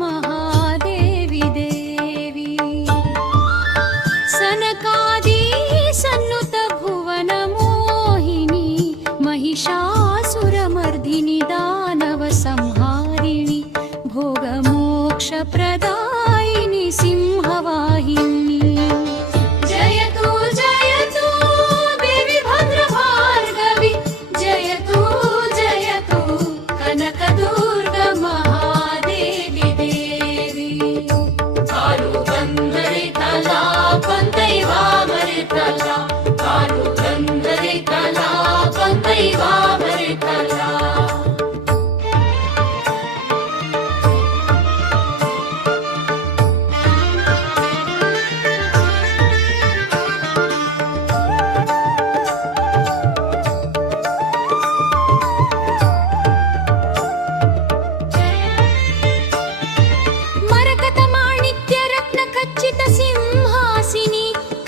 महादेवी देवी सनकादि सन्नुत भुवन मोहिनी महिषासुरमर्दिनि दानव संहारिणि भोगमोक्षप्रदायिनि सिंहवाहिनी जयतु जयतु देवी भद्रभार्गवी जयतु जयतु कनकदुर्ग महादेवी देवी कालु गन्धरितला पन्तैवामृतला कालु गन्धरितला पन्तैवामृतला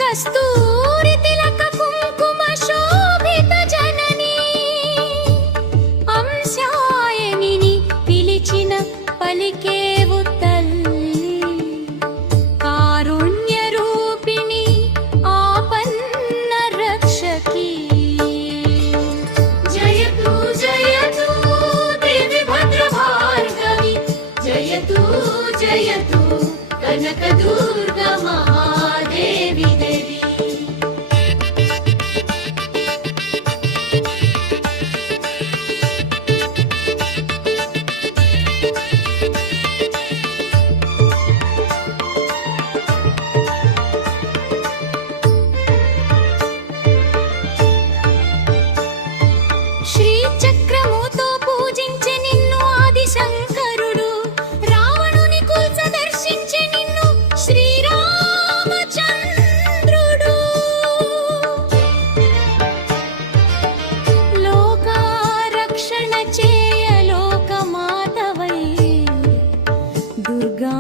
कस्तूरि तिलक कुङ्कुम शोभित जननी अंशायनिनि पिलिचिन पलिकेवु तल्ली कारुण्य रूपिणि आपन्न रक्षकी जयतु जयतु देवी भद्रभार्गवी जयतु जयतु कनकदुर्ग महादेवी देवी శ్రీచక్రముతో పూజించె నిన్ను ఆది శంకరుడు రావణుని కుల్స దర్శించె నిన్ను శ్రీరామచంద్రుడు లోకారక్షణ చేయ లోకమాతవై దుర్గా